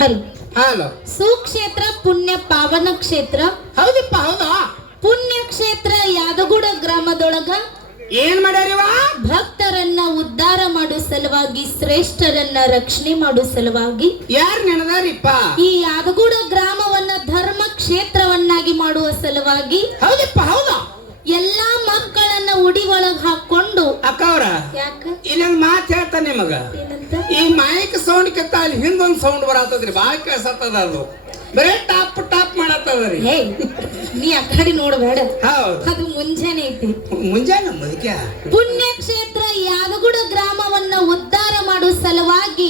Hello hello. ಸುಕ್ಷೇತ್ರ ಪುಣ್ಯ ಪಾವನ ಕ್ಷೇತ್ರ. ಹೌದಪ್ಪ ಹೌದಾ. ಪುಣ್ಯ ಕ್ಷೇತ್ರ ಯಾದಗುಡ ಗ್ರಾಮದೊಳಗ ಏನ್ ಮಾಡ್ಯಾರಿವ? ಭಕ್ತರನ್ನ ಉದ್ಧಾರ ಮಾಡೋ ಸಲುವಾಗಿ, ಶ್ರೇಷ್ಠರನ್ನ ರಕ್ಷಣೆ ಮಾಡೋ ಸಲುವಾಗಿ ಯಾರು ನೆನದಾರಿಪ್ಪ? ಈ ಯಾದಗುಡ ಗ್ರಾಮವನ್ನ ಧರ್ಮ ಕ್ಷೇತ್ರವನ್ನಾಗಿ ಮಾಡುವ ಸಲುವಾಗಿ ಹೌದಪ್ಪ ಹೌದಾ. ಎಲ್ಲಾ ಮಕ್ಕಳನ್ನ ಉಡಿ ಒಳಗ್ ಹಾಕೊಂಡು. ಅಕ್ಕವ್ರ ಯಾಕ ಇಲ್ಲೊಂದ್ ಮಾತು ಹೇಳ್ತಾನೆ ನಿಮಗ. ಏನಂತ? ಈ ಮೈಕ್ ಸೌಂಡ್ ಕಿತ್ತ ಅಲ್ಲಿ ಹಿಂದೊಂದ್ ಸೌಂಡ್ ಬರತ್ತದ್ರಿ, ಬಾಳ ಕೇಳ್ಸತ್ತದ. ಅದು ಬರೇ ಟಾಪ್ ಟಾಪ್ ಮಾಡತ್ತದ್ರಿ. ಹೇ, ನೀ ಆ ಕಡೆ ನೋಡ್ಬೇಡ, ಹೌದು ಅದು ಮುಂಜಾನೆ ಐತಿ. ಮುಂಜಾನೆ ಮುದಕ್ಯ. ಪುಣ್ಯಕ್ಷೇತ್ರ ಯಾದಗುಡ ಗ್ರಾಮವನ್ನ ಉದ್ಧಾರ ಮಾಡೋ ಸಲುವಾಗಿ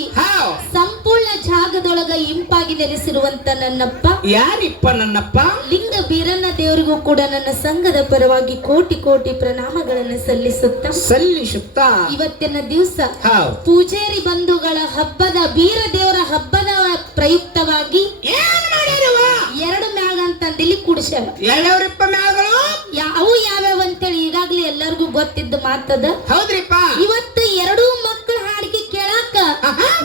ಸಂಪೂರ್ಣ ಜಾಗದೊಳಗ ಇಂಪಾಗಿ ನೆಲೆಸಿರುವಂತ ನನ್ನಪ್ಪ. ಯಾರಿಪ್ಪ ನನ್ನಪ್ಪ? ಲಿಂಗ ಬೀರಣ್ಣ ದೇವರಿಗೂ ಕೂಡ ನನ್ನ ಸಂಘದ ಪರವಾಗಿ ಕೋಟಿ ಕೋಟಿ ಪ್ರಣಾಮಗಳನ್ನ ಸಲ್ಲಿಸುತ್ತಾ ಇವತ್ತಿನ ದಿವಸ ಪೂಜಾರಿ ಬಂಧುಗಳ ಹಬ್ಬದ, ಬೀರ ದೇವರ ಹಬ್ಬದ ಪ್ರಯುಕ್ತವಾಗಿ ಎರಡು ಮ್ಯಾಗ ಅಂತಂದಿಲ್ಲಿ ಕುಡಿಸ್ಯಾರ. ಎರಡವ್ರಿಪ್ಪ ಮ್ಯಾಗಳು ಅವು ಯಾವ್ಯಾವ ಅಂತೇಳಿ ಈಗಾಗ್ಲೇ ಎಲ್ಲರಿಗೂ ಗೊತ್ತಿದ್ದ ಮಾತದ. ಹೌದ್ರಿಪ್ಪ. ಇವತ್ತು ಎರಡೂ ಮಕ್ಕಳ ಹಾಡಿಗೆ ಕೇಳಾಕ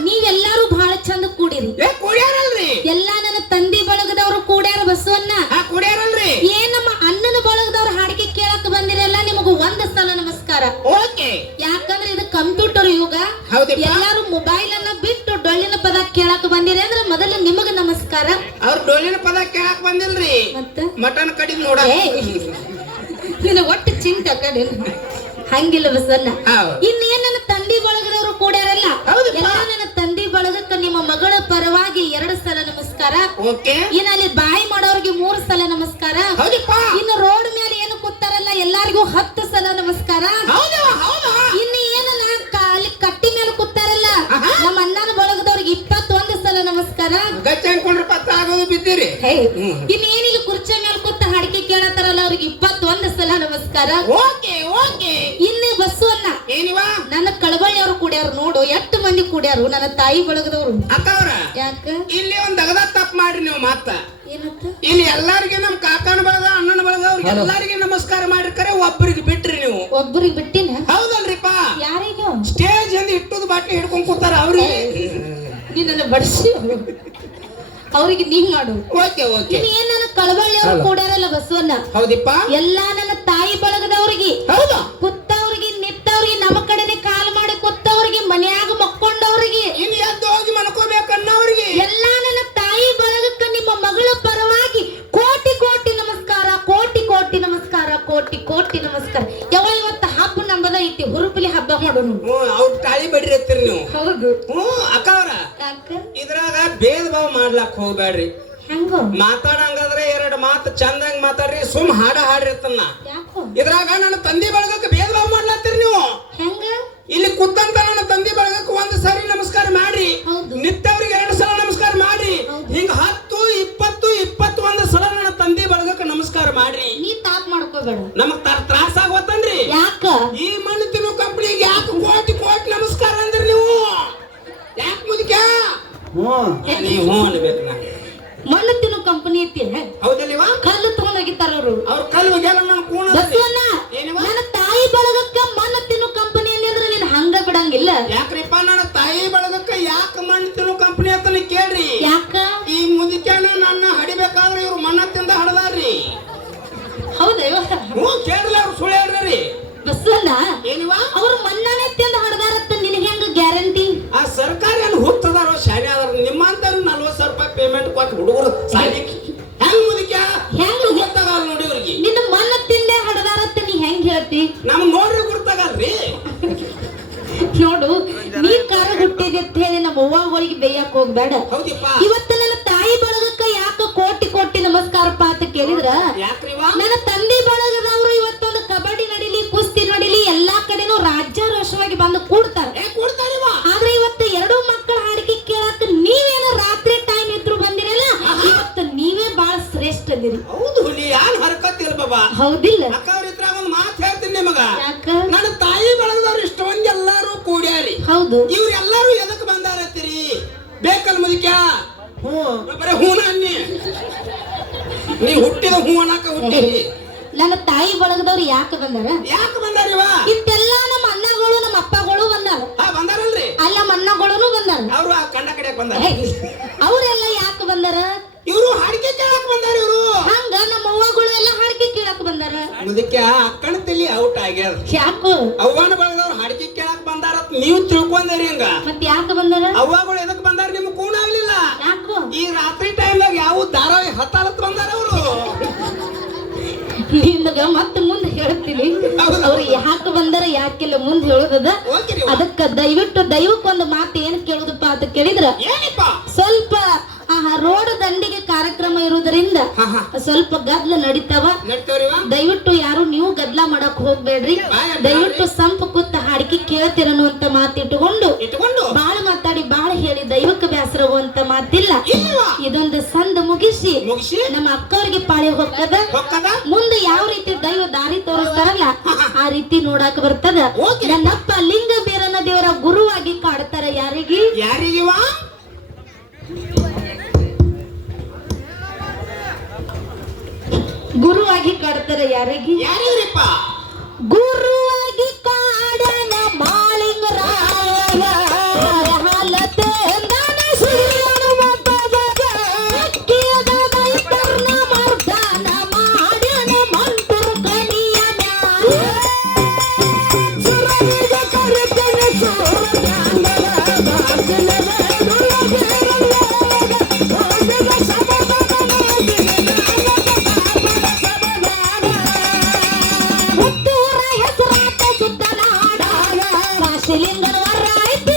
ನೀವೆಲ್ಲಾರು ಬಹಳ ಚಂದ ಕೂಡಿರಿ. ಕೂಡ್ಯಾರಲ್ರಿ? ಎಲ್ಲಾ ನನ್ನ ತಂದೆ ಬಳಗದವ್ರು ಕೂಡ್ಯಾರ. ಬಸವಣ್ಣ ಕೂಡ್ಯಾರಲ್ರಿ? ಏನ್ ನಮ್ಮ ಅಣ್ಣನ ಬಳಗದವ್ರ ಹಾಡಿಗೆ ಕೇಳಾಕ ಬಂದಿರಲ್ಲ, ನಿಮಗೂ ಒಂದ್ ಸಲ ನಮಸ್ಕಾರ. ಓಕೆ. ಯಾಕಂದ್ರೆ ಇದು ಕಂಪ್ಯೂಟರ್ ಯುಗ. ಎಲ್ಲಾರು ಮೊಬೈಲ್ ಅನ್ನ ಬಿಟ್ಟು ಡೊಳ್ಳಿನ ಪದ ಕೇಳಾಕ ಬಂದಿರಿ ಅಂದ್ರೆ ಮೊದಲು ನಿಮಗ ನಮಸ್ಕಾರ. ಅವ್ರ ಡೊಳ್ಳಿನ ಪದ ಕೇಳಾಕ ಬಂದಿಲ್ರಿ, ಮತ್ತೆ ಮಟನ್ ಕಡಿ ನೋಡ. ನಿನ್ನ ಒಟ್ಟು ಚಿಂತೆ ಕಡೆ ಹಂಗಿಲ್ಲ ಬಸವಣ್ಣ. ಇನ್ನೇನ್ ನನ್ನ ತಂದೆ ಬಳಗದವರು ಕೂಡ್ಯಾರಲ್ಲ, ಎಲ್ಲ ನನ್ನ ತಂದೆ ಬಳಗಕ್ಕ ನಿಮ್ಮ ಮಗಳ ಪರವಾಗಿ 2 ಸಲ ನಮಸ್ಕಾರ. ಇನ್ನು ಅಲ್ಲಿ ಬಾಯಿ ಮಾಡೋರ್ಗೆ 3 ಸಲ ನಮಸ್ಕಾರ. ಇನ್ನು ರೋಡ್ ಮೇಲೆ ಏನು ಕೂತಾರಲ್ಲ ಎಲ್ಲಾರಿಗೂ 10 ಸಲ ನಮಸ್ಕಾರ. ಇನ್ನು ಏನು ಅಲ್ಲಿ ಕಟ್ಟಿ ಮೇಲೆ ಕೂತಾರಲ್ಲ ನಮ್ಮ ಅಣ್ಣನ ಬಳಗದವ್ರಿಗೆ 21 ಸಲ ನಮಸ್ಕಾರ. ಬಿದ್ದೀರಿ. ಇನ್ನೇನಿಲ್ಲ ಕುರ್ಚಿ ಮೇಲೆ ಕೂತ ಹಾಡಿಕೆ ಕೇಳತ್ತಾರಲ್ಲ ಅವ್ರಿಗೆ 21 ಸಲ ನಮಸ್ಕಾರ. ಇನ್ನು ಬಸವಣ್ಣ ನನ್ನ ಕಳವಳ್ಳಿ ಅವರು ಕೂಡ್ಯಾರ ನೋಡು, 8 ಮಂದಿ ಕೂಡ್ಯಾರು ನನ್ನ ತಾಯಿ ಬಳಗದವ್ರು. ಯಾಕ ಇಲ್ಲಿ ಒಂದ್ ಅಗದ ತಪ್ಪು ಮಾಡ್ರಿ ನೀವು. ಮಾತ ಏನಂತ? ಇಲ್ಲಿ ಎಲ್ಲಾರಿಗೆ ನಮ್ ಕಾಕನ ಬಳಗ, ಅಣ್ಣನ ಬಳಗ, ಅವ್ರಿಗೆ ಎಲ್ಲಾರಿಗೆ ನಮಸ್ಕಾರ ಮಾಡಿರ್ತಾರೆ, ಒಬ್ಬರಿಗೆ ಬಿಟ್ರಿ ನೀವು. ಒಬ್ಬರಿಗೆ ಬಿಟ್ಟಿನ? ಹೌದಲ್ರಿಪ್ಪ. ಯಾರಿಗೂ ಸ್ಟೇಜ್ ಅಂದ್ ಇಟ್ಟುದ್ ಬಾಟ್ಲಿ ಹಿಡ್ಕೊಂಡ್ ಕೂತಾರ ಅವ್ರಿಗೆ. ನೀ ನನ್ನ ಬಡಿಸಿ ಅವ್ರಿಗೆ ನೀ ಮಾಡು. ಏನ್ ನನ್ನ ಕಳವಳ್ಳಿ ಅವ್ರು ಕೂಡ್ಯಾರಲ್ಲ ಬಸವಣ್ಣ. ಹೌದಿಪ್ಪ. ಎಲ್ಲಾ ನನ್ನ ತಾಯಿ ಬಳಗದವ್ರಿಗೆ, ಕುತ್ತವ್ರಿಗೆ, ನಿತ್ತವ್ರಿಗೆ, ನಮ್ಮ ಕಡೆನೆ ಕಾಲ್ ಮಾಡಿ ಕುತ್ತವ್ರಿಗೆ, ಮನ್ಯಾಗ ಮಕ್ಕೊಂಡವ್ರಿಗೆ, ಇಲ್ಲಿ ಎದ್ದು ಹೋಗಿ ಮನ್ಕೋಬೇಕನ್ನೋರಿಗೆ, ಎಲ್ಲಾ ನನ್ನ ತಾಯಿ ಬಳಗಕ್ಕ ನಿಮ್ಮ ಮಗಳ ಪರವಾಗಿ ಕೋಟಿ ಕೋಟಿ ನಮಸ್ಕಾರ, ಕೋಟಿ ಕೋಟಿ ನಮಸ್ಕಾರ, ಕೋಟಿ ಕೋಟಿ ನಮಸ್ಕಾರ. ಇವತ್ತು ಹಬ್ಬ ನಮ್ಮದ ಐತಿ, ಹುರುಪಲಿ ಹಬ್ಬ ಮಾಡೋನು. ಅವ್ರು ತಾಳಿ ಬಡ್ರಿ ಎತ್ತಿರಿ ನೀವು. ಹೌದು. ಅಕ್ಕವ್ರ ಇದ್ರಾಗ ಭೇದ ಭಾವ ಮಾಡ್ಲಾಕ್ ಹೋಗ್ಬೇಡ್ರಿ. ಮಾತಾಡಂಗಾದ್ರೆ 2 ಮಾತು ಚಂದಂಗ್ ಮಾತಾಡ್ರಿ, ಸುಮ್ ಹಾಡ್ರಿರ್ತನ್ನ. ಇದ್ರಾಗ ನನ್ನ ತಂದೆ ಬಳಗಕ್ಕೆ ಭೇದ ಭಾವ ಮಾಡ್ಲಾತ್ತೀರಿ ನೀವು. ಇಲ್ಲಿ ಕೂತಂತ ನನ್ನ ತಂದೆ ಬಳಗಕ್ಕೆ 1 ಸರಿ ನಮಸ್ಕಾರ ಮಾಡ್ರಿ, ನಿತ್ಯವ್ರಿಗೆ 2 ಸಲ ನಮಸ್ಕಾರ ಮಾಡ್ರಿ. ಹಿಂಗ 10, 20, 21 ಸಲ ನನ್ನ ತಂದೆ ಬಳಗಕ್ಕೆ ನಮಸ್ಕಾರ ಮಾಡ್ರಿ. ನೀ ತಾಪ್ ಮಾಡ್ಕೋಬೇಡ, ನಮಗ್ ತ್ರಾಸ ಆಗೋತನ್ರಿ. ಯಾಕ ಈ ಮಣ್ಣು ತಿನ್ನೋ ಕಂಪ್ನಿಗೆ ಯಾಕೆ ಕೋಟಿ ಕೋಟಿ ನಮಸ್ಕಾರ ಅಂದ್ರಿ ನೀವು? ಯಾಕೆ ಮುದಕ ನೀವು ಅನ್ಬೇಕು. ಮಣ್ಣು ತಿನ್ನೋ ಕಂಪನಿ ಐತಿ. ಹೌದಲ್ಲಿವಾ? ಕಲ್ಲು ತಗೊಂಡೋಗಿತ್ತಾರ ಅವರು. ಅವ್ರ ಕಲ್ಲು ಹೋಗ್ಯಾರ. ನನ್ನ ತಾಯಿ ಬಳಗಕ್ಕ ಮಣ್ಣು ತಿನ್ನೋ ಕಂಪನಿ ಅಂದ್ರೆ ನೀನ್ ಹಂಗ ಬಿಡಂಗಿಲ್ಲ. ಯಾಕ್ರಿಪ್ಪ? ನನ್ನ ತಾಯಿ ಬಳಗಕ್ಕ ಯಾಕೆ ಮಣ್ಣು ತಿನ್ನೋ ಕಂಪನಿ ಅಂತ ಕೇಳ್ರಿ. ಯಾಕ? ಈ ಮುದಕ್ಯಾನ ನನ್ನ ಹಡಿಬೇಕಾದ್ರೆ ಇವ್ರು ಮಣ್ಣ ತಿಂದ ಹಡದಾರ್ರಿ. ಹೌದಾ? ಕೇಳಿಲ್ಲ, ಅವ್ರು ಸುಳ್ಳು ಹೇಳ್ರಿ. ಬಸವಣ್ಣ ಅವ್ರು ಮಣ್ಣಾನೆ ತಿಂದ ಹಡದಾರತ್ತ ನಿನಗೆ ಹೆಂಗ ಗ್ಯಾರಂಟಿ? ಆ ಸರ್ಕಾರ ಏನು ಹುಟ್ಟದಾರೋ ಶಾಲೆ ಅದಾರ. ನಿಮ್ಮಂತವ್ರು 40,000 ರೂಪಾಯಿ ಪೇಮೆಂಟ್ ಕೊಟ್ಟು ಹುಡುಗರು ಸಾಲಿಕ್ಕೆ ಹೆಂಗ್ ಮುದಕ್ಯ ಹೆಂಗ್ ಗೊತ್ತಾಗಲ್ಲ ನೋಡಿ ಅವ್ರಿಗೆ. ನಿನ್ನ ಮಣ್ಣ ತಿಂದೆ ಹಡದಾರತ್ತ ನೀ ಹೆಂಗ್ ಹೇಳ್ತಿ? ನಮ್ ನೋಡ್ರಿ ಗುರ್ತಾಗಲ್ರಿ. ನೋಡು, ನೀ ಕಾರ ಹುಟ್ಟಿದೆ ಅಂತ ಹೇಳಿ ನಮ್ಮ ಅವ್ವಗಳಿಗೆ ಬೇಯಕ್ ಹೋಗ್ಬೇಡ. ಇವತ್ತು ನನ್ನ ತಾಯಿ ಬಳಗಕ್ಕ ಯಾಕ ಕೋಟಿ ಕೋಟಿ ನಮಸ್ಕಾರಪ್ಪ ಅಂತ ಕೇಳಿದ್ರ, ನನ್ನ ತಂದೆ ಬಳಗದವರು ಇವತ್ತೊಂದು ಕಬಡ್ಡಿ ನಡಿಲಿ, ಕುಸ್ತಿ ನಡಿಲಿ, ಎಲ್ಲಾ ಕಡೆನೂ ರಾಜ್ಯಾರೋಷವಾಗಿ ಬಂದು ಕೂಡ್ತಾರೆ. ಆದ್ರೆ ಇವತ್ತು 2 ಮಕ್ಕಳ ಹಾಡಿಕೆ ಕೇಳಾಕ ನೀವೇನ ರಾತ್ರಿ ಟೈಮ್ ಇದ್ರು ಬಂದಿರಲ್ಲ, ಇವತ್ತು ನೀವೇ ಬಹಳ ಶ್ರೇಷ್ಠ ಅಂದಿರಿ. ಹೌದು, ನೀ ಯಾರು ಹರಕತ್ತಿಲ್ಲ ಬಾಬಾ. ಹೌದಿಲ್ಲ? ಅಕ್ಕವ್ರ ಇದ್ರ ಒಂದ್ ಮಾತು ಹೇಳ್ತೀನಿ ನಿಮಗ. ಯಾಕ? ನನ್ನ ತಾಯಿ ಬಳಗದವ್ರು ಇಷ್ಟೊಂದು ಎಲ್ಲಾರು ಕೂಡ್ಯಾರಿ. ಹೌದು. ಇವ್ರೆಲ್ಲಾರು ಎದಕ್ ಬಂದಾರತ್ತೀರಿ? ಬೇಕಲ್ ಮುದಕ್ಯ? ಬರೀ ಹೂನ ಅನ್ನಿ. ನೀ ಹುಟ್ಟಿದ ಹೂ ಅನ್ನಕ ಹುಟ್ಟಿರಿ. ನನ್ನ ತಾಯಿ ಬಳಗದವ್ರು ಯಾಕೆ ಬಂದಾರ? ಇಷ್ಟೆಲ್ಲ ನಮ್ಮ ಅಣ್ಣಗಳು, ನಮ್ಮ ಅಪ್ಪಗಳು ಬಂದಾರ. ಬಂದಾರಲ್ರಿ? ಅಲ್ಲ, ನಮ್ಮ ಅಣ್ಣಗಳು ಬಂದಾರ. ಅವ್ರು ಕಂಡ ಕಡೆ ಕೇಳಕ್ ಬಂದಾರ ಅವರೆಲ್ಲ ಯಾಕೆ ಬಂದಾರ ಇವ್ರು ಹಾಡಿಕೆ ಕೇಳಕ್ ಬಂದಾರ ಇವ್ರು ಹಂಗ ನಮ್ಮ ಅವ್ವಗಳು ಎಲ್ಲ ಹಾಡಿಕೆ ಕೇಳಕ್ ಬಂದಾರ ಮುದಕ್ಕೆ ಅಕ್ಕನ ತಲಿ ಔಟ್ ಆಗ್ಯಾರ ಯಾಕೋ ಅವ್ವನ ಬಳಗದವ್ರು ಹಾಡಿಕೆ ಕೇಳಕ್ ಬಂದಾರ ನೀವು ತಿಳ್ಕೊಂಡೇರಿ ಹಂಗ ಮತ್ ಯಾಕೆ ಬಂದಾರ ಅವ್ವಗಳು ಎದಕ್ ಬಂದಾರ ನಿಮ್ಗೆ ಕೂನ ಆಗ್ಲಿಲ್ಲ ಯಾಕೋ ಈ ರಾತ್ರಿ ಟೈಮ್ದಾಗ ಯಾವ ಧಾರಾವಾಹಿ ಹತ್ತಾಲತ್ ಬಂದಾರ ಅವರು ನಿಮ್ಗ ಮತ್ತೆ ಮುಂದೆ ಹೇಳ್ತೀನಿ ಅವ್ರು ಯಾಕೆ ಬಂದಾರ ಯಾಕಿಲ್ಲ ಮುಂದೆ ಹೇಳೋದದ ಅದಕ್ಕ ದಯವಿಟ್ಟು ದೈವಕ್ಕೊಂದು ಮಾತು ಏನ್ ಕೇಳುದಪ್ಪ ಅಂತ ಕೇಳಿದ್ರ ಸ್ವಲ್ಪ ರೋಡ್ ದಂಡಿಗೆ ಕಾರ್ಯಕ್ರಮ ಇರುವುದರಿಂದ ಸ್ವಲ್ಪ ಗದ್ಲ ನಡೀತಾವ ದಯವಿಟ್ಟು ಯಾರು ನೀವು ಗದ್ಲ ಮಾಡಕ್ ಹೋಗ್ಬೇಡ್ರಿ ದಯವಿಟ್ಟು ಸಂಪ ಕೂತ ಹಾಡಿಕೆ ಕೇಳ್ತಿರನು ಅಂತ ಮಾತಿಟ್ಟುಕೊಂಡು ಬಾಳ ಮಾತಾಡಿ ಬಾಳ ಹೇಳಿ ದೈವಕ್ಕೆ ಬೇಸರಗುವಂತ ಮಾತಿಲ್ಲ ಇದೊಂದು ಸಂದ ಮುಗಿಸಿ ನಮ್ಮ ಅಕ್ಕವ್ರಿಗೆ ಪಾಳಿ ಹೋಗ್ತದ ಮುಂದೆ ಯಾವ ರೀತಿ ದೈವ ದಾರಿ ತೋರಿಸ್ತಾರಲ್ಲ ಆ ರೀತಿ ನೋಡಾಕ ಬರ್ತದ ನನ್ನಪ್ಪ ಲಿಂಗ ಬೀರನ ದೇವರ ಗುರುವಾಗಿ ಕಾಡ್ತಾರ ಯಾರಿಗಿವ ಗುರುವಾಗಿ ಕಾಡ್ತಾರೆ ಯಾರಿಗಿರಿಪ್ಪ ಗುರುವಾಗಿ ಕಾಡನ ಮಾಳಿಂಗರಾಯ ಹಾಲತೆ ಸುಳಿಯನು ಮರ್ದನ ಮಾಡ್ಯನ ಮಂಟುರ್ ಕಣಿಯ ಶಿಲಿಂಗನ ವರಾಯ್ತಿ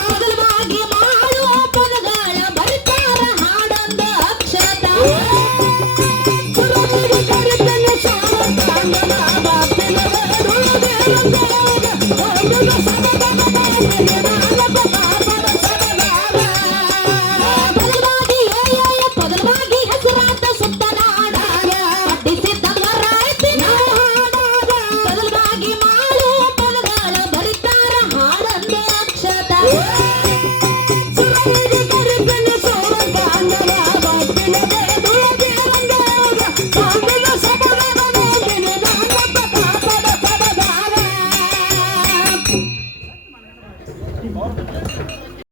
ಬದಲವಾಗಿ ಮಾಡುವ ಪದಗಳ ಬರಿತಾರ ಹಾಡೊಂದು ಅಕ್ಷತ ಬದಲವಾಗಿ ಹೆಸರಾತ ಸುತ್ತ ನಾಡ ಅಡ್ಡಿಸಿದ್ದ ವರಾಯ್ತಿ ಬದಲವಾಗಿ ಮಾಡುವ ಪದಗಳ ಬರಿತಾರ ಹಾಡೊಂದು ಅಕ್ಷತ